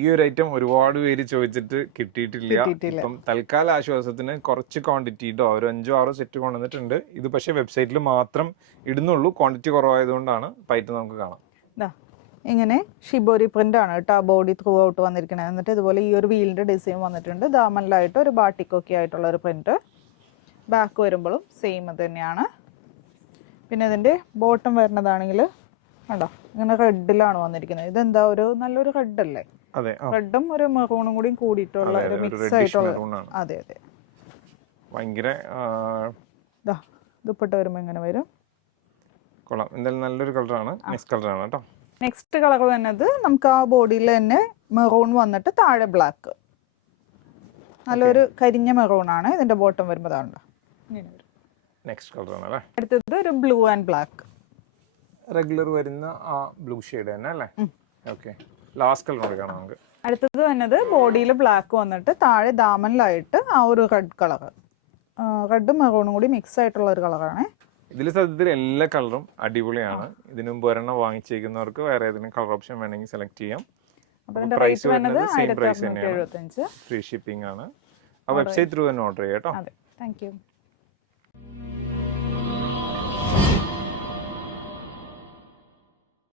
ഈ ഒരു ഐറ്റം ഒരുപാട് പേര് ചോദിച്ചിട്ട് കിട്ടിയിട്ടില്ല. ഇപ്പം തൽക്കാല ആശ്വാസത്തിന് കുറച്ച് ക്വാണ്ടിറ്റി ഇട്ടോ ഒരു 5-6 സെറ്റ് കൊണ്ടുവന്നിട്ടുണ്ട്. ഇത് പക്ഷേ വെബ്സൈറ്റിൽ മാത്രം ഇടുന്നുള്ളൂ, ക്വാണ്ടിറ്റി കുറവായതുകൊണ്ടാണ്. പൈറ്റ് നമുക്ക് കാണാം. ഇങ്ങനെ ഷിബോരി പ്രിന്റ് ആണ് കേട്ടോ ബോഡി ത്രൂ ഔട്ട് വന്നിരിക്കണത്. എന്നിട്ട് ഇതുപോലെ ഈ ഒരു വീലിന്റെ ഡിസൈൻ വന്നിട്ടുണ്ട്. ദാമനിലായിട്ട് ഒരു ബാട്ടിക്കൊക്കെ ആയിട്ടുള്ള ഒരു പ്രിന്റ്. ബാക്ക് വരുമ്പോഴും സെയിം അത് തന്നെയാണ്. പിന്നെ ഇതിന്റെ ബോട്ടം വരുന്നതാണെങ്കിൽ കണ്ടോ ഇങ്ങനെ റെഡിലാണ് വന്നിരിക്കുന്നത്. ഇതെന്താ ഒരു നല്ലൊരു റെഡ് അല്ലേ? റെഡും ഒരു മെറൂണും കൂടി കൂടിയിട്ടുള്ള ഒരു മിക്സ് ആയിട്ടുള്ള. അതെ അതെ, ഭയങ്കര ദുപ്പട്ട വരുമ്പോ ഇങ്ങനെ വരും. കൊള്ളാം, എന്തായാലും നല്ലൊരു കളറാണ്. നെക്സ്റ്റ് കളറാണ് കേട്ടോ. നെക്സ്റ്റ് കളർ വരുന്നത് നമുക്ക് ആ ബോഡിയിൽ തന്നെ മെറൂൺ വന്നിട്ട് താഴെ ബ്ലാക്ക്, നല്ലൊരു കരിഞ്ഞ മെറൂൺ ആണ്. ഇതിന്റെ ബോട്ടം വരുമ്പോൾ നെക്സ്റ്റ് കളറാണ് അല്ലേ. അടുത്തത് ഒരു ബ്ലൂ ആൻഡ് ബ്ലാക്ക്, റെഗുലർ വരുന്ന ആ ബ്ലൂ ഷെയ്ഡ് തന്നെ അല്ലേ. ഓക്കെ, ലാസ്റ്റ് കളർ കൂടി കാണാം നമുക്ക്. അടുത്തത് വരുന്നത് ബോഡിയിൽ ബ്ലാക്ക് വന്നിട്ട് താഴെ ദാമനിലായിട്ട് ആ ഒരു റെഡ് കളർ, റെഡും മെറൂണും കൂടി മിക്സ് ആയിട്ടുള്ള ഒരു കളറാണ്. ഇതിൽ സത്യത്തിൽ എല്ലാ കളറും അടിപൊളിയാണ്. ഇതിനു മുമ്പ് ഒരെണ്ണം വാങ്ങിച്ചേക്കുന്നവർക്ക് വേറെ ഏതെങ്കിലും കളർ ഓപ്ഷൻ വേണമെങ്കിൽ സെലക്ട് ചെയ്യാം. പ്രൈസ് വരുന്നത് സെയിം പ്രൈസ് തന്നെയാണ്. ഫ്രീ ഷിപ്പിംഗ് ആണ്. ആ വെബ്സൈറ്റ് ത്രൂ തന്നെ ഓർഡർ ചെയ്യാം കേട്ടോ. Thank you.